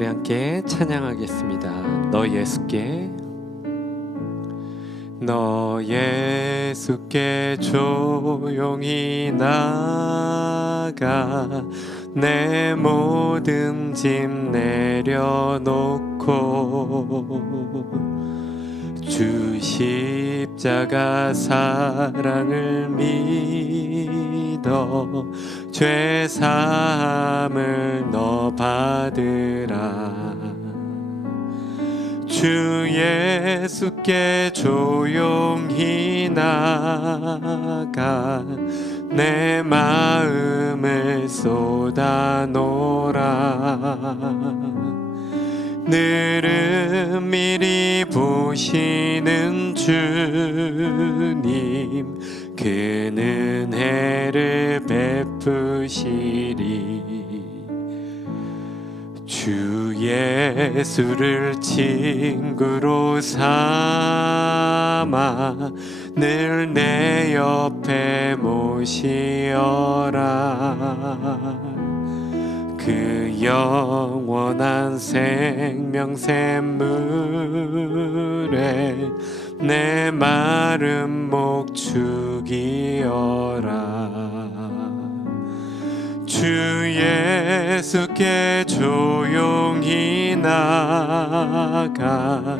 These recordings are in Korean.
우리 함께 찬양하겠습니다. 너 예수께, 너 예수께 조용히 나가 내 모든 짐 내려놓고 주 십자가 사랑을 믿어 죄 사함을 너 받으라. 주 예수께 조용히 나가 내 마음을 쏟아놓으라. 늘은 미리 보시는 주님, 그는 은혜를 베푸시리. 주 예수를 친구로 삼아 늘 내 옆에 모시어라. 그 영원한 생명샘물에 내 마른 목 죽이어라. 주 예수께 조용히 나가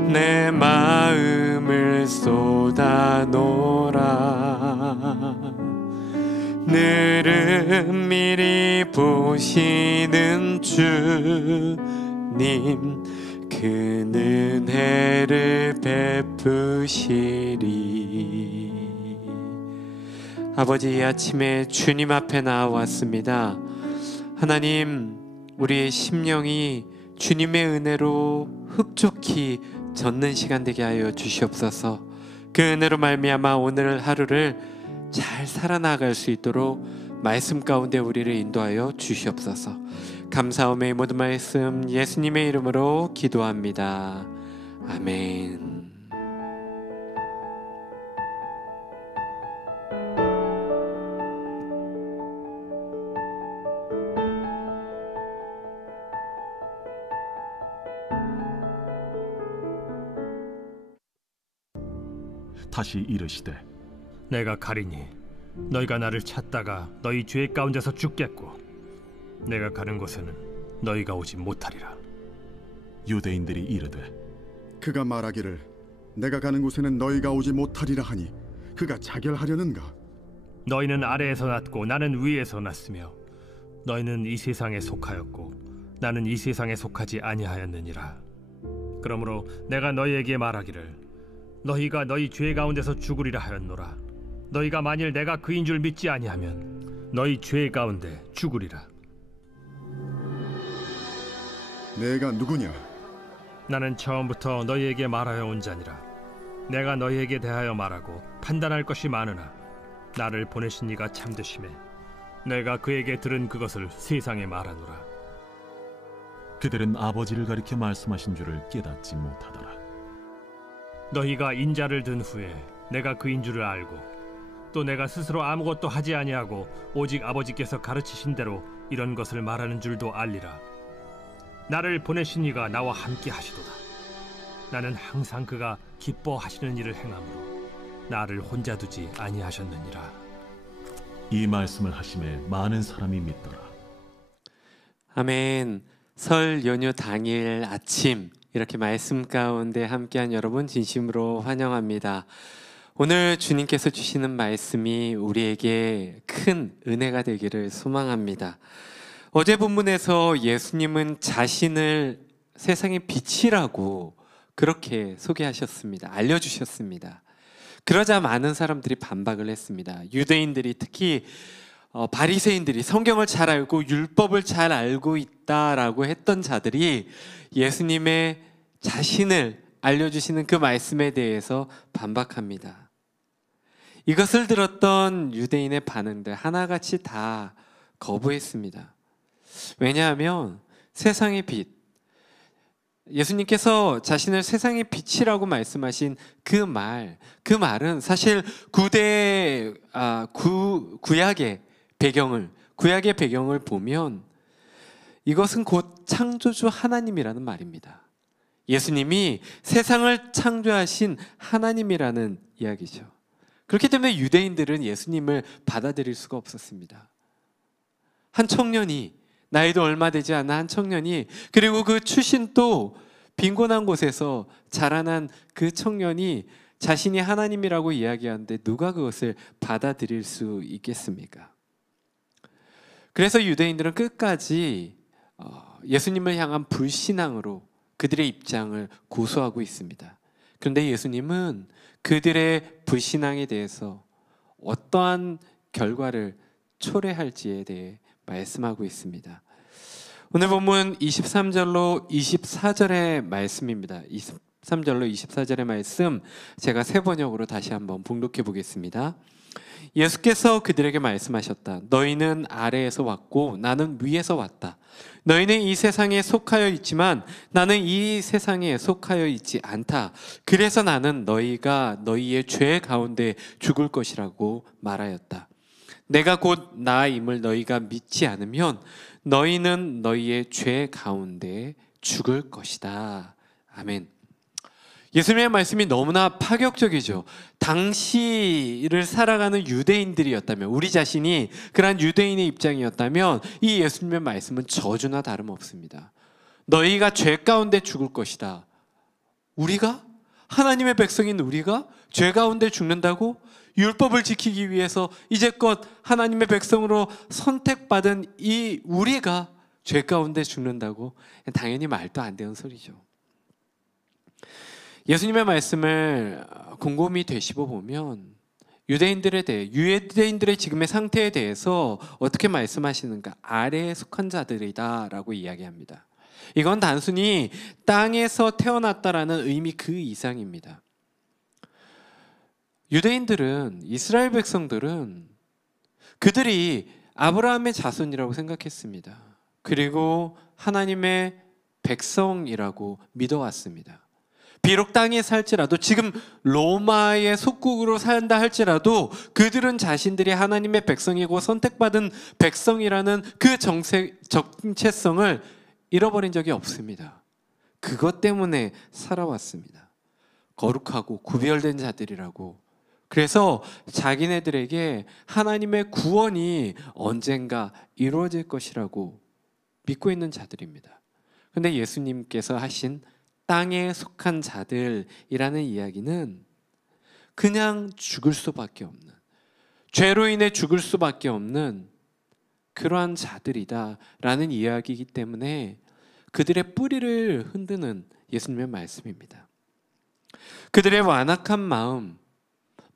내 마음을 쏟아놓으라. 늘은 미리 보시는 주님, 그는 은혜를 베푸시리. 아버지, 이 아침에 주님 앞에 나왔습니다. 하나님, 우리의 심령이 주님의 은혜로 흡족히 젖는 시간 되게 하여 주시옵소서. 그 은혜로 말미암아 오늘 하루를 잘 살아나갈 수 있도록 말씀 가운데 우리를 인도하여 주시옵소서. 감사함의 모든 말씀 예수님의 이름으로 기도합니다. 아멘. 다시 이르시되 내가 가리니 너희가 나를 찾다가 너희 죄 가운데서 죽겠고 내가 가는 곳에는 너희가 오지 못하리라. 유대인들이 이르되 그가 말하기를 내가 가는 곳에는 너희가 오지 못하리라 하니 그가 자결하려는가? 너희는 아래에서 났고 나는 위에서 났으며 너희는 이 세상에 속하였고 나는 이 세상에 속하지 아니하였느니라. 그러므로 내가 너희에게 말하기를 너희가 너희 죄 가운데서 죽으리라 하였노라. 너희가 만일 내가 그인 줄 믿지 아니하면 너희 죄 가운데 죽으리라. 내가 누구냐? 나는 처음부터 너희에게 말하여 온 자니라. 내가 너희에게 대하여 말하고 판단할 것이 많으나 나를 보내신 이가 참되심에 내가 그에게 들은 그것을 세상에 말하노라. 그들은 아버지를 가리켜 말씀하신 줄을 깨닫지 못하더라. 너희가 인자를 든 후에 내가 그인 줄을 알고 또 내가 스스로 아무것도 하지 아니하고 오직 아버지께서 가르치신 대로 이런 것을 말하는 줄도 알리라. 나를 보내신 이가 나와 함께 하시도다. 나는 항상 그가 기뻐하시는 일을 행함으로 나를 혼자 두지 아니하셨느니라. 이 말씀을 하심에 많은 사람이 믿더라. 아멘. 설 연휴 당일 아침 이렇게 말씀 가운데 함께한 여러분 진심으로 환영합니다. 오늘 주님께서 주시는 말씀이 우리에게 큰 은혜가 되기를 소망합니다. 어제 본문에서 예수님은 자신을 세상의 빛이라고 그렇게 소개하셨습니다. 알려주셨습니다. 그러자 많은 사람들이 반박을 했습니다. 유대인들이, 특히 바리새인들이, 성경을 잘 알고 율법을 잘 알고 있다라고 했던 자들이 예수님의 자신을 알려주시는 그 말씀에 대해서 반박합니다. 이것을 들었던 유대인의 반응들 하나같이 다 거부했습니다. 왜냐하면 세상의 빛, 예수님께서 자신을 세상의 빛이라고 말씀하신 그 말은 사실 구약의 배경을 보면 이것은 곧 창조주 하나님이라는 말입니다. 예수님이 세상을 창조하신 하나님이라는 이야기죠. 그렇기 때문에 유대인들은 예수님을 받아들일 수가 없었습니다. 한 청년이, 나이도 얼마 되지 않은 한 청년이, 그리고 그 출신도 빈곤한 곳에서 자라난 그 청년이 자신이 하나님이라고 이야기하는데 누가 그것을 받아들일 수 있겠습니까? 그래서 유대인들은 끝까지 예수님을 향한 불신앙으로 그들의 입장을 고수하고 있습니다. 그런데 예수님은 그들의 불신앙에 대해서 어떠한 결과를 초래할지에 대해 말씀하고 있습니다. 오늘 본문 23절로 24절의 말씀입니다. 23절로 24절의 말씀 제가 세 번역으로 다시 한번 봉독해 보겠습니다. 예수께서 그들에게 말씀하셨다. 너희는 아래에서 왔고 나는 위에서 왔다. 너희는 이 세상에 속하여 있지만 나는 이 세상에 속하여 있지 않다. 그래서 나는 너희가 너희의 죄 가운데 죽을 것이라고 말하였다. 내가 곧 나임을 너희가 믿지 않으면 너희는 너희의 죄 가운데 죽을 것이다. 아멘. 예수님의 말씀이 너무나 파격적이죠. 당시를 살아가는 유대인들이었다면, 우리 자신이 그러한 유대인의 입장이었다면 이 예수님의 말씀은 저주나 다름없습니다. 너희가 죄 가운데 죽을 것이다. 우리가? 하나님의 백성인 우리가 죄 가운데 죽는다고? 율법을 지키기 위해서 이제껏 하나님의 백성으로 선택받은 이 우리가 죄 가운데 죽는다고? 당연히 말도 안 되는 소리죠. 예수님의 말씀을 곰곰이 되씹어 보면 유대인들의 지금의 상태에 대해서 어떻게 말씀하시는가? 아래에 속한 자들이다 라고 이야기합니다. 이건 단순히 땅에서 태어났다라는 의미 그 이상입니다. 유대인들은, 이스라엘 백성들은 그들이 아브라함의 자손이라고 생각했습니다. 그리고 하나님의 백성이라고 믿어왔습니다. 비록 땅에 살지라도, 지금 로마의 속국으로 산다 할지라도 그들은 자신들이 하나님의 백성이고 선택받은 백성이라는 그 정체성을 잃어버린 적이 없습니다. 그것 때문에 살아왔습니다. 거룩하고 구별된 자들이라고. 그래서 자기네들에게 하나님의 구원이 언젠가 이루어질 것이라고 믿고 있는 자들입니다. 그런데 예수님께서 하신 땅에 속한 자들이라는 이야기는 그냥 죽을 수밖에 없는, 죄로 인해 죽을 수밖에 없는 그러한 자들이다라는 이야기이기 때문에 그들의 뿌리를 흔드는 예수님의 말씀입니다. 그들의 완악한 마음,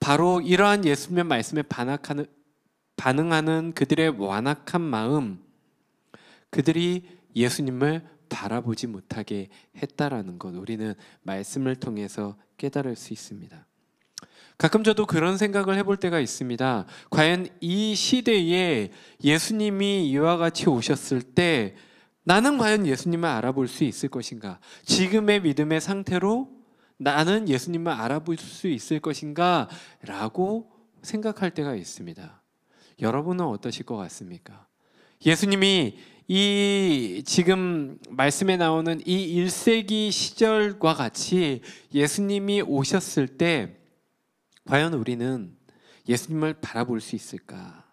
바로 이러한 예수님의 말씀에 반응하는 그들의 완악한 마음, 그들이 예수님을 바라보지 못하게 했다라는 것, 우리는 말씀을 통해서 깨달을 수 있습니다. 가끔 저도 그런 생각을 해볼 때가 있습니다. 과연 이 시대에 예수님이 이와 같이 오셨을 때 나는 과연 예수님을 알아볼 수 있을 것인가? 지금의 믿음의 상태로 나는 예수님을 알아볼 수 있을 것인가? 라고 생각할 때가 있습니다. 여러분은 어떠실 것 같습니까? 예수님이 이 지금 말씀에 나오는 이 1세기 시절과 같이 예수님이 오셨을 때 과연 우리는 예수님을 바라볼 수 있을까?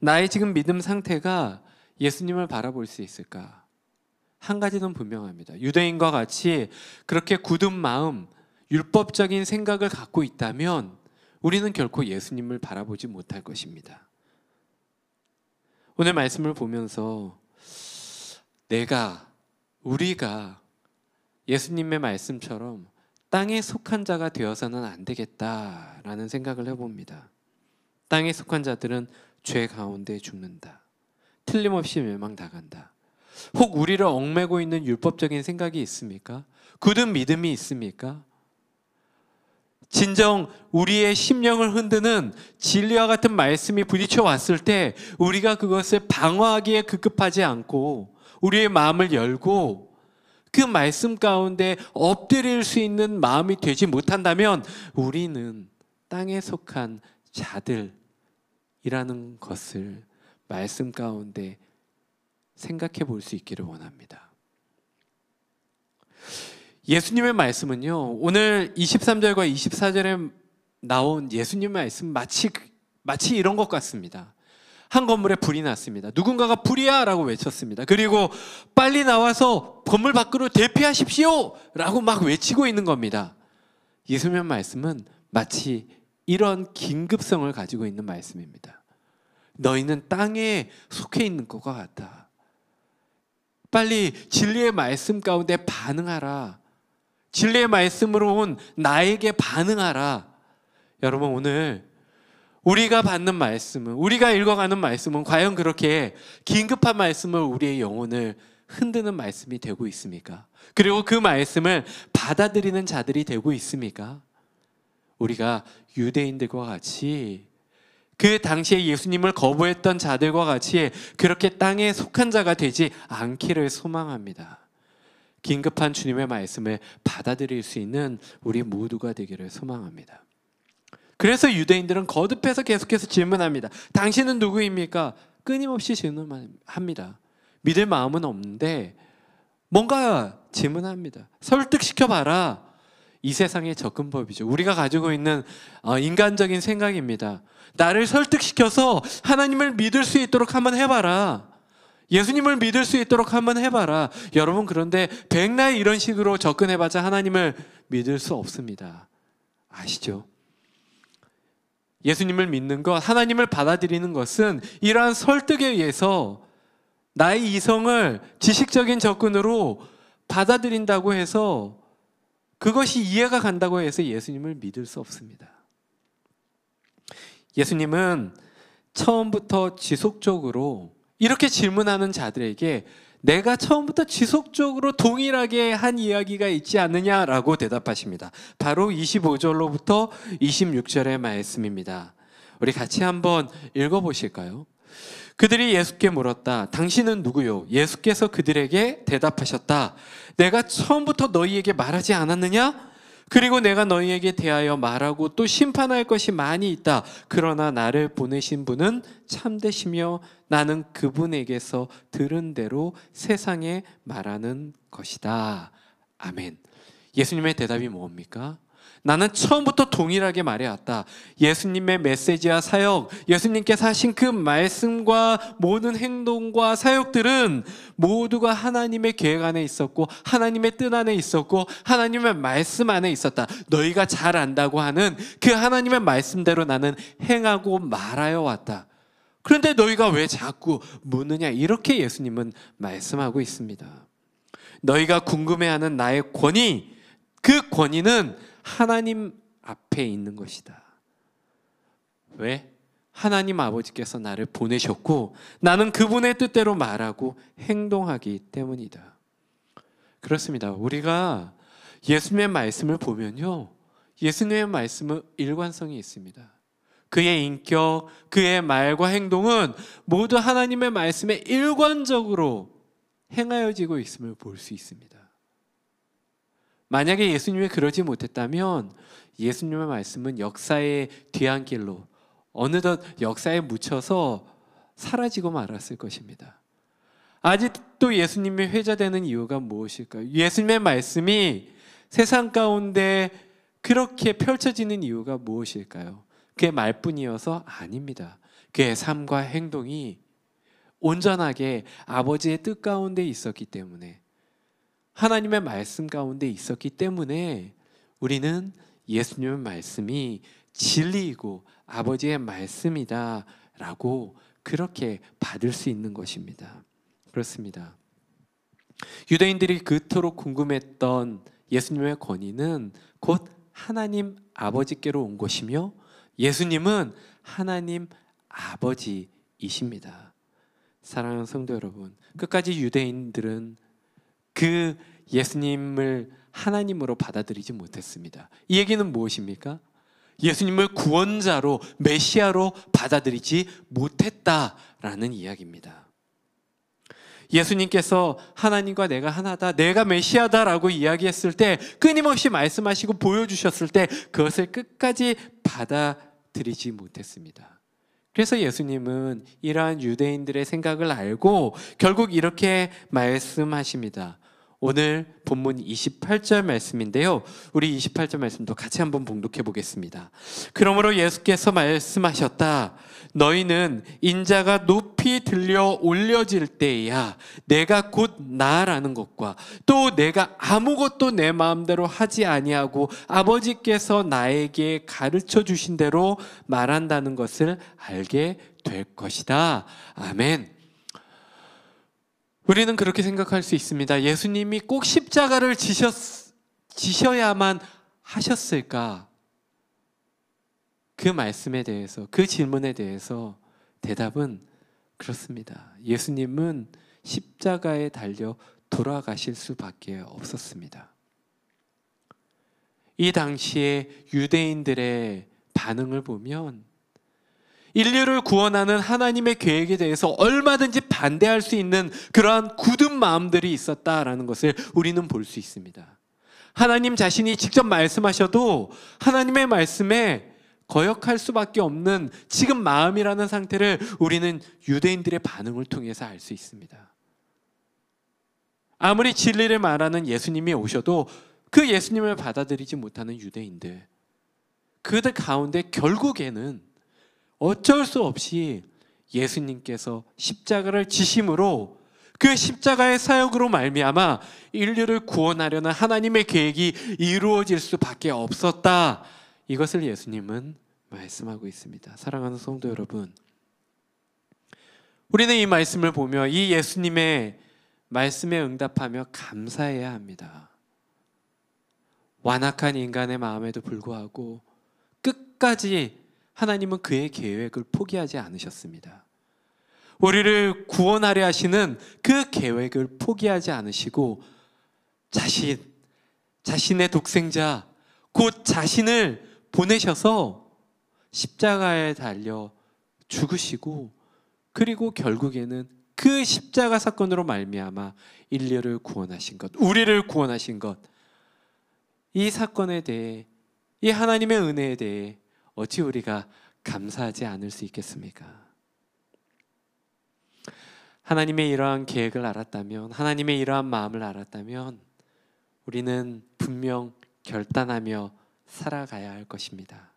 나의 지금 믿음 상태가 예수님을 바라볼 수 있을까? 한 가지는 분명합니다. 유대인과 같이 그렇게 굳은 마음, 율법적인 생각을 갖고 있다면 우리는 결코 예수님을 바라보지 못할 것입니다. 오늘 말씀을 보면서 우리가 예수님의 말씀처럼 땅에 속한 자가 되어서는 안 되겠다라는 생각을 해봅니다. 땅에 속한 자들은 죄 가운데 죽는다. 틀림없이 멸망당한다. 혹 우리를 얽매고 있는 율법적인 생각이 있습니까? 굳은 믿음이 있습니까? 진정 우리의 심령을 흔드는 진리와 같은 말씀이 부딪혀 왔을 때 우리가 그것을 방어하기에 급급하지 않고 우리의 마음을 열고 그 말씀 가운데 엎드릴 수 있는 마음이 되지 못한다면 우리는 땅에 속한 자들이라는 것을 말씀 가운데 생각해 볼 수 있기를 원합니다. 예수님의 말씀은요, 오늘 23절과 24절에 나온 예수님의 말씀 마치 이런 것 같습니다. 한 건물에 불이 났습니다. 누군가가 불이야 라고 외쳤습니다. 그리고 빨리 나와서 건물 밖으로 대피하십시오 라고 막 외치고 있는 겁니다. 예수님의 말씀은 마치 이런 긴급성을 가지고 있는 말씀입니다. 너희는 땅에 속해 있는 것과 같다. 빨리 진리의 말씀 가운데 반응하라. 진리의 말씀으로 온 나에게 반응하라. 여러분, 오늘 우리가 받는 말씀은, 우리가 읽어가는 말씀은 과연 그렇게 긴급한 말씀을 우리의 영혼을 흔드는 말씀이 되고 있습니까? 그리고 그 말씀을 받아들이는 자들이 되고 있습니까? 우리가 유대인들과 같이, 그 당시에 예수님을 거부했던 자들과 같이 그렇게 땅에 속한 자가 되지 않기를 소망합니다. 긴급한 주님의 말씀을 받아들일 수 있는 우리 모두가 되기를 소망합니다. 그래서 유대인들은 거듭해서 계속해서 질문합니다. 당신은 누구입니까? 끊임없이 질문합니다. 믿을 마음은 없는데 뭔가 질문합니다. 설득시켜봐라. 이 세상의 접근법이죠. 우리가 가지고 있는 인간적인 생각입니다. 나를 설득시켜서 하나님을 믿을 수 있도록 한번 해봐라. 예수님을 믿을 수 있도록 한번 해봐라. 여러분, 그런데 백날 이런 식으로 접근해봤자 하나님을 믿을 수 없습니다. 아시죠? 예수님을 믿는 것, 하나님을 받아들이는 것은 이러한 설득에 의해서 나의 이성을 지식적인 접근으로 받아들인다고 해서 그것이 이해가 간다고 해서 예수님을 믿을 수 없습니다. 예수님은 처음부터 지속적으로 이렇게 질문하는 자들에게 내가 처음부터 지속적으로 동일하게 한 이야기가 있지 않느냐라고 대답하십니다. 바로 25절로부터 26절의 말씀입니다. 우리 같이 한번 읽어보실까요? 그들이 예수께 물었다. 당신은 누구요? 예수께서 그들에게 대답하셨다. 내가 처음부터 너희에게 말하지 않았느냐? 그리고 내가 너희에게 대하여 말하고 또 심판할 것이 많이 있다. 그러나 나를 보내신 분은 참되시며 나는 그분에게서 들은 대로 세상에 말하는 것이다. 아멘. 예수님의 대답이 뭡니까? 나는 처음부터 동일하게 말해왔다. 예수님의 메시지와 사역, 예수님께서 하신 그 말씀과 모든 행동과 사역들은 모두가 하나님의 계획 안에 있었고 하나님의 뜻 안에 있었고 하나님의 말씀 안에 있었다. 너희가 잘 안다고 하는 그 하나님의 말씀대로 나는 행하고 말하여 왔다. 그런데 너희가 왜 자꾸 묻느냐? 이렇게 예수님은 말씀하고 있습니다. 너희가 궁금해하는 나의 권위, 그 권위는 하나님 앞에 있는 것이다. 왜? 하나님 아버지께서 나를 보내셨고 나는 그분의 뜻대로 말하고 행동하기 때문이다. 그렇습니다. 우리가 예수님의 말씀을 보면요, 예수님의 말씀은 일관성이 있습니다. 그의 인격, 그의 말과 행동은 모두 하나님의 말씀에 일관적으로 행하여지고 있음을 볼 수 있습니다. 만약에 예수님이 그러지 못했다면 예수님의 말씀은 역사의 뒤안길로 어느덧 역사에 묻혀서 사라지고 말았을 것입니다. 아직도 예수님이 회자되는 이유가 무엇일까요? 예수님의 말씀이 세상 가운데 그렇게 펼쳐지는 이유가 무엇일까요? 그의 말뿐이어서 아닙니다. 그의 삶과 행동이 온전하게 아버지의 뜻 가운데 있었기 때문에, 하나님의 말씀 가운데 있었기 때문에 우리는 예수님의 말씀이 진리이고 아버지의 말씀이다 라고 그렇게 받을 수 있는 것입니다. 그렇습니다. 유대인들이 그토록 궁금했던 예수님의 권위는 곧 하나님 아버지께로 온 것이며 예수님은 하나님 아버지이십니다. 사랑하는 성도 여러분, 끝까지 유대인들은 그 예수님을 하나님으로 받아들이지 못했습니다. 이 얘기는 무엇입니까? 예수님을 구원자로, 메시아로 받아들이지 못했다라는 이야기입니다. 예수님께서 하나님과 내가 하나다, 내가 메시아다라고 이야기했을 때, 끊임없이 말씀하시고 보여주셨을 때 그것을 끝까지 받아들이지 못했습니다. 그래서 예수님은 이러한 유대인들의 생각을 알고 결국 이렇게 말씀하십니다. 오늘 본문 28절 말씀인데요. 우리 28절 말씀도 같이 한번 봉독해 보겠습니다. 그러므로 예수께서 말씀하셨다. 너희는 인자가 높이 들려 올려질 때야 내가 곧 나라는 것과 또 내가 아무것도 내 마음대로 하지 아니하고 아버지께서 나에게 가르쳐 주신 대로 말한다는 것을 알게 될 것이다. 아멘. 우리는 그렇게 생각할 수 있습니다. 예수님이 꼭 십자가를 지셔야만 하셨을까? 그 말씀에 대해서, 그 질문에 대해서 대답은 그렇습니다. 예수님은 십자가에 달려 돌아가실 수밖에 없었습니다. 이 당시에 유대인들의 반응을 보면 인류를 구원하는 하나님의 계획에 대해서 얼마든지 반대할 수 있는 그러한 굳은 마음들이 있었다라는 것을 우리는 볼 수 있습니다. 하나님 자신이 직접 말씀하셔도 하나님의 말씀에 거역할 수밖에 없는 지금 마음이라는 상태를 우리는 유대인들의 반응을 통해서 알 수 있습니다. 아무리 진리를 말하는 예수님이 오셔도 그 예수님을 받아들이지 못하는 유대인들, 그들 가운데 결국에는 어쩔 수 없이 예수님께서 십자가를 지심으로 그 십자가의 사역으로 말미암아 인류를 구원하려는 하나님의 계획이 이루어질 수밖에 없었다. 이것을 예수님은 말씀하고 있습니다. 사랑하는 성도 여러분, 우리는 이 말씀을 보며 이 예수님의 말씀에 응답하며 감사해야 합니다. 완악한 인간의 마음에도 불구하고 끝까지 하나님은 그의 계획을 포기하지 않으셨습니다. 우리를 구원하려 하시는 그 계획을 포기하지 않으시고 자신의 독생자 곧 자신을 보내셔서 십자가에 달려 죽으시고 그리고 결국에는 그 십자가 사건으로 말미암아 인류를 구원하신 것, 우리를 구원하신 것, 이 사건에 대해, 이 하나님의 은혜에 대해 어찌 우리가 감사하지 않을 수 있겠습니까? 하나님의 이러한 계획을 알았다면, 하나님의 이러한 마음을 알았다면 우리는 분명 결단하며 살아가야 할 것입니다.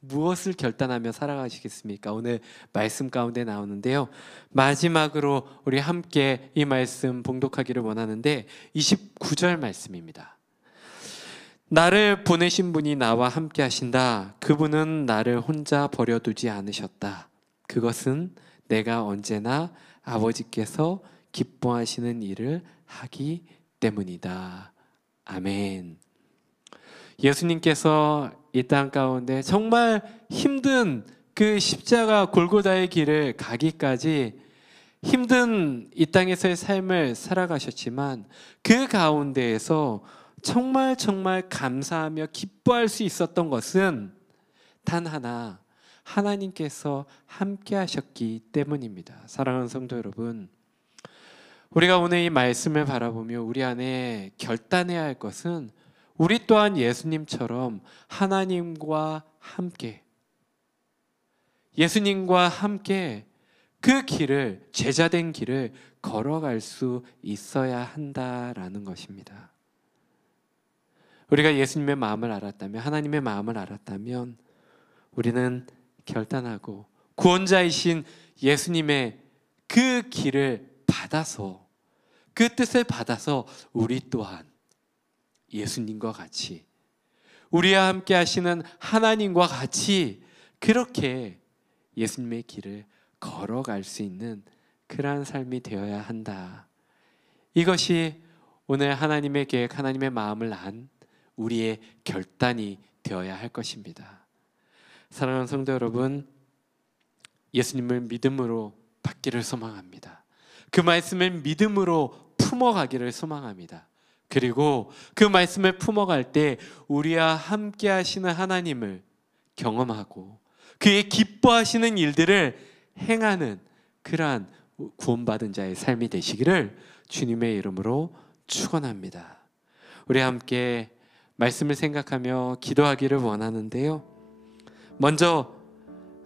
무엇을 결단하며 살아가시겠습니까? 오늘 말씀 가운데 나오는데요, 마지막으로 우리 함께 이 말씀 봉독하기를 원하는데 29절 말씀입니다. 나를 보내신 분이 나와 함께 하신다. 그분은 나를 혼자 버려두지 않으셨다. 그것은 내가 언제나 아버지께서 기뻐하시는 일을 하기 때문이다. 아멘. 예수님께서 이 땅 가운데 정말 힘든 그 십자가 골고다의 길을 가기까지 힘든 이 땅에서의 삶을 살아가셨지만 그 가운데에서 정말 감사하며 기뻐할 수 있었던 것은 단 하나, 하나님께서 함께 하셨기 때문입니다. 사랑하는 성도 여러분, 우리가 오늘 이 말씀을 바라보며 우리 안에 결단해야 할 것은 우리 또한 예수님처럼 하나님과 함께, 예수님과 함께 그 길을, 제자된 길을 걸어갈 수 있어야 한다라는 것입니다. 우리가 예수님의 마음을 알았다면, 하나님의 마음을 알았다면 우리는 결단하고 구원자이신 예수님의 그 길을 받아서, 그 뜻을 받아서 우리 또한 예수님과 같이, 우리와 함께 하시는 하나님과 같이 그렇게 예수님의 길을 걸어갈 수 있는 그러한 삶이 되어야 한다. 이것이 오늘 하나님의 계획, 하나님의 마음을 안 우리의 결단이 되어야 할 것입니다. 사랑하는 성도 여러분, 예수님을 믿음으로 받기를 소망합니다. 그 말씀을 믿음으로 품어가기를 소망합니다. 그리고 그 말씀을 품어갈 때 우리와 함께 하시는 하나님을 경험하고 그의 기뻐하시는 일들을 행하는 그러한 구원받은 자의 삶이 되시기를 주님의 이름으로 축원합니다. 우리 함께 말씀을 생각하며 기도하기를 원하는데요, 먼저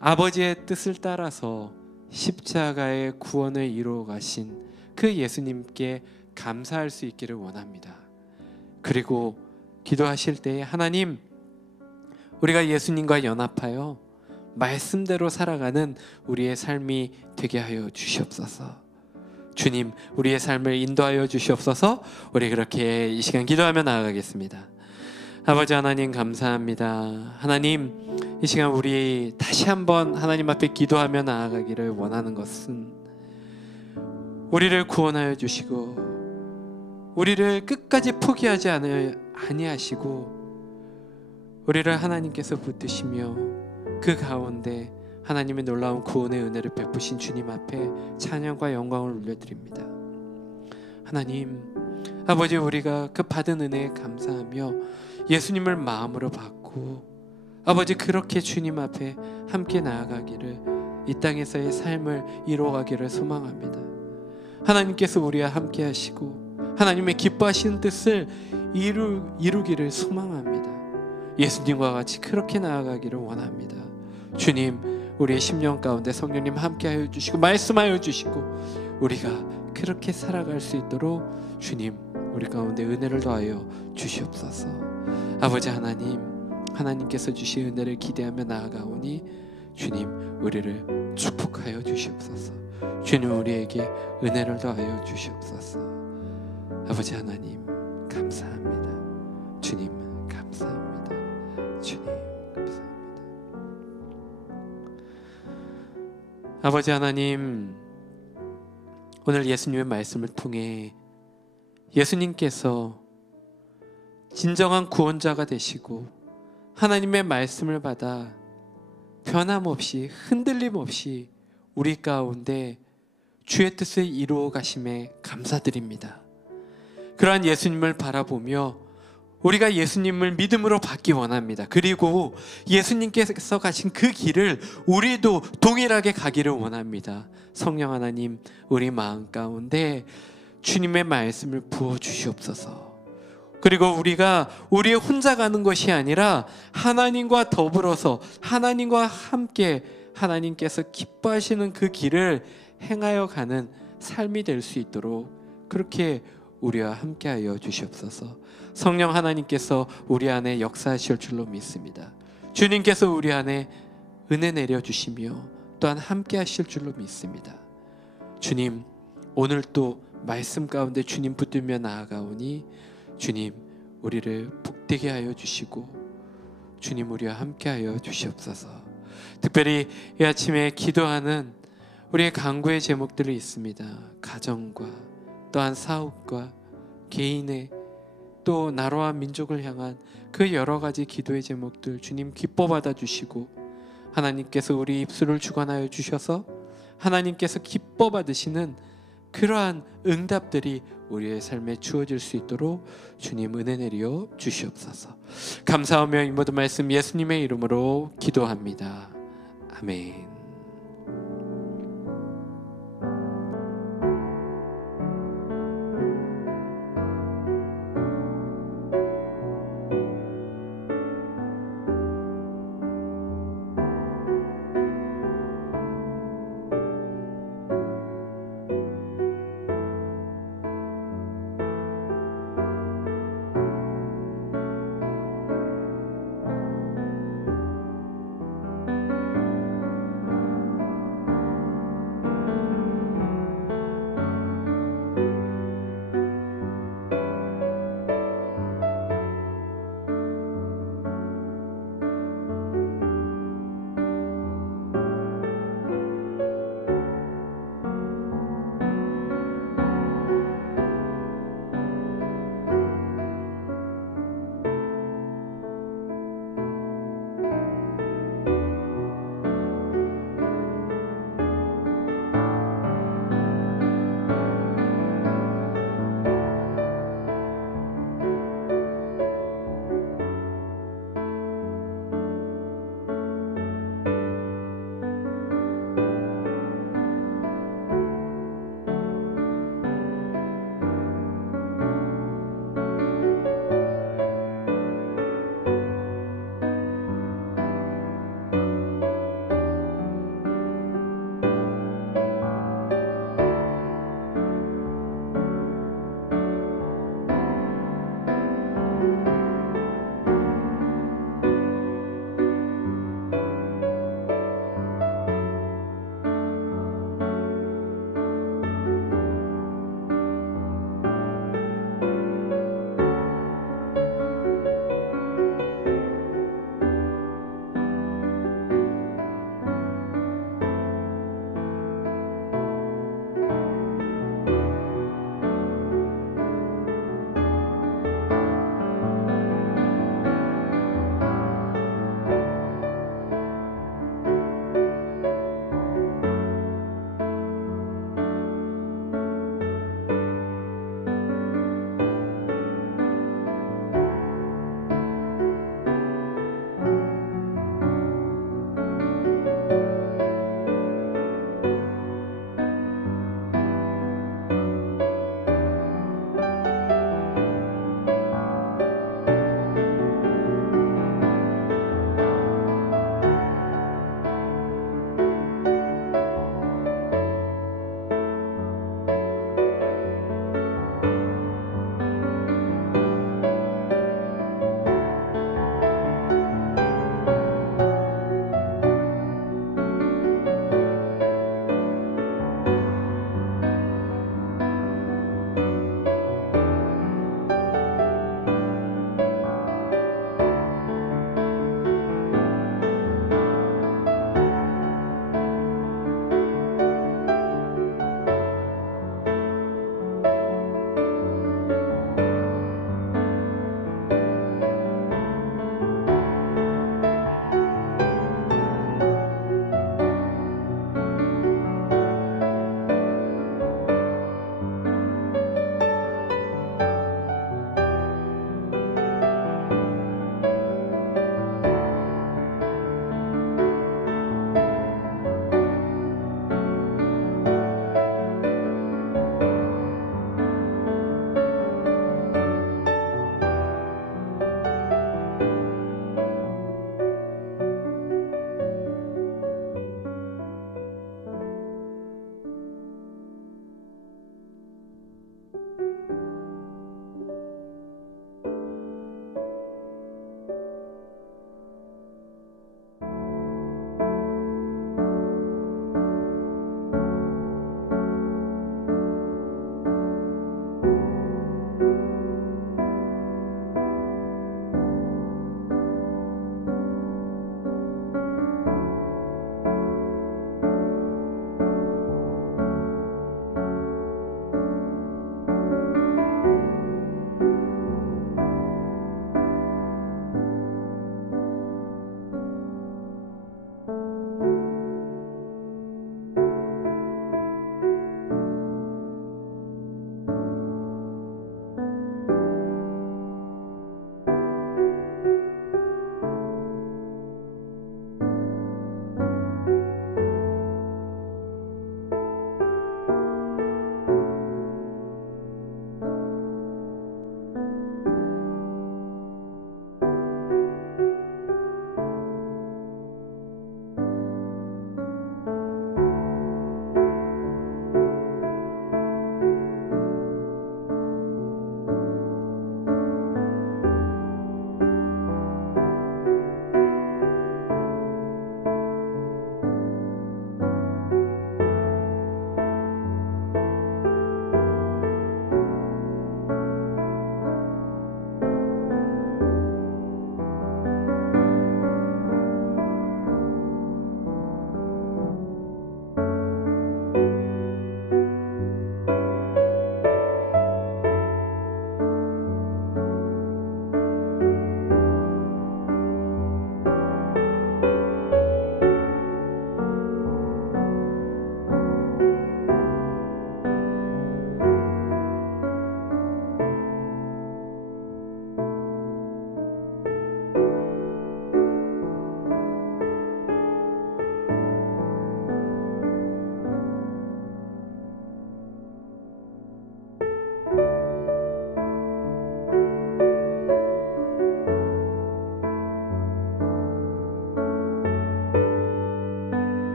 아버지의 뜻을 따라서 십자가의 구원을 이루어 가신 그 예수님께 감사할 수 있기를 원합니다. 그리고 기도하실 때에 하나님, 우리가 예수님과 연합하여 말씀대로 살아가는 우리의 삶이 되게 하여 주시옵소서. 주님, 우리의 삶을 인도하여 주시옵소서. 우리 그렇게 이 시간 기도하며 나아가겠습니다. 아버지 하나님 감사합니다. 하나님, 이 시간 우리 다시 한번 하나님 앞에 기도하며 나아가기를 원하는 것은 우리를 구원하여 주시고 우리를 끝까지 포기하지 아니하시고 우리를 하나님께서 붙드시며 그 가운데 하나님의 놀라운 구원의 은혜를 베푸신 주님 앞에 찬양과 영광을 올려드립니다. 하나님 아버지, 우리가 그 받은 은혜에 감사하며 예수님을 마음으로 받고 아버지 그렇게 주님 앞에 함께 나아가기를, 이 땅에서의 삶을 이루어가기를 소망합니다. 하나님께서 우리와 함께 하시고 하나님의 기뻐하시는 뜻을 이루기를 소망합니다. 예수님과 같이 그렇게 나아가기를 원합니다. 주님, 우리의 심령 가운데 성령님 함께하여 주시고 말씀하여 주시고 우리가 그렇게 살아갈 수 있도록 주님 우리 가운데 은혜를 더하여 주시옵소서. 아버지 하나님, 하나님께서 주신 은혜를 기대하며 나아가오니 주님 우리를 축복하여 주시옵소서. 주님 우리에게 은혜를 더하여 주시옵소서. 아버지 하나님 감사합니다. 주님 감사합니다. 주님 감사합니다. 아버지 하나님, 오늘 예수님의 말씀을 통해 예수님께서 진정한 구원자가 되시고 하나님의 말씀을 받아 변함없이 흔들림 없이 우리 가운데 주의 뜻을 이루어 가심에 감사드립니다. 그러한 예수님을 바라보며 우리가 예수님을 믿음으로 받기 원합니다. 그리고 예수님께서 가신 그 길을 우리도 동일하게 가기를 원합니다. 성령 하나님, 우리 마음 가운데 주님의 말씀을 부어 주시옵소서. 그리고 우리가 우리 혼자 가는 것이 아니라 하나님과 더불어서 하나님과 함께 하나님께서 기뻐하시는 그 길을 행하여 가는 삶이 될 수 있도록 그렇게 우리와 함께하여 주시옵소서. 성령 하나님께서 우리 안에 역사하실 줄로 믿습니다. 주님께서 우리 안에 은혜 내려주시며 또한 함께하실 줄로 믿습니다. 주님, 오늘 또 말씀 가운데 주님 붙들며 나아가오니 주님 우리를 복되게 하여 주시고 주님 우리와 함께하여 주시옵소서. 특별히 이 아침에 기도하는 우리의 간구의 제목들이 있습니다. 가정과 또한 사업과 개인의 또 나라와 민족을 향한 그 여러 가지 기도의 제목들 주님 기뻐 받아 주시고 하나님께서 우리 입술을 주관하여 주셔서 하나님께서 기뻐 받으시는 그러한 응답들이 우리의 삶에 주어질 수 있도록 주님 은혜 내려 주시옵소서. 감사하며 이 모든 말씀 예수님의 이름으로 기도합니다. 아멘.